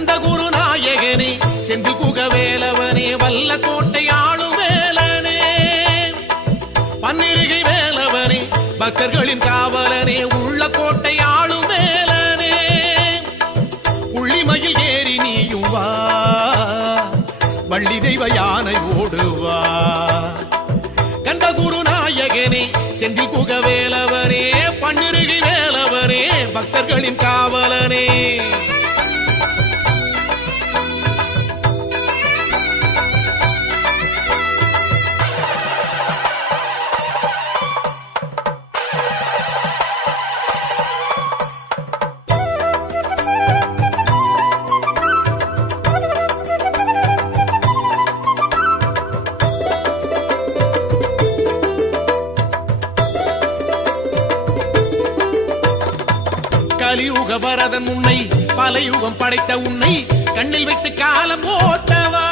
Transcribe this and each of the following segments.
கண்ட குரு நாயகனே செந்தில் குகவேலவனே வல்ல கோட்டை ஆளும் வேலனே பன்னிருகை வேலவனே பக்தர்களின் காவலனே உள்ள கோட்டை ஆளும் வேலனே உள்ளிமயில் ஏறி நீயும் வா வள்ளி தெய்வ யானை ஓடுவா கண்ட குரு நாயகனே செந்தில் குகவேலவனே பன்னிருகை வேலவனே பக்தர்களின் காவலனே கலியுக வரதன் உன்னை பல யுகம் படைத்த உன்னை கண்ணில் வைத்து காலம் போட்டவா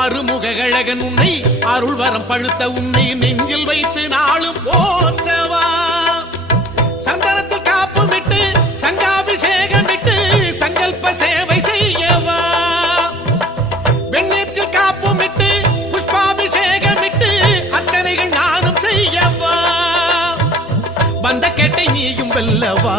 அருமுக அழகன் உன்னை அருள் வரம் பழுத்த உன்னை நெஞ்சில் வைத்து நாளும் போற்றவா சந்தனத்தில் காப்பு விட்டு சங்காபிஷேகம் விட்டு சங்கல்ப சேவை செய்யவா வெண்ணேற்றில் காப்பு விட்டு புஷ்பாபிஷேகம் விட்டு அர்ச்சனைகள் நானும் செய்யவா வந்த கேட்டை நீயும் வெல்லவா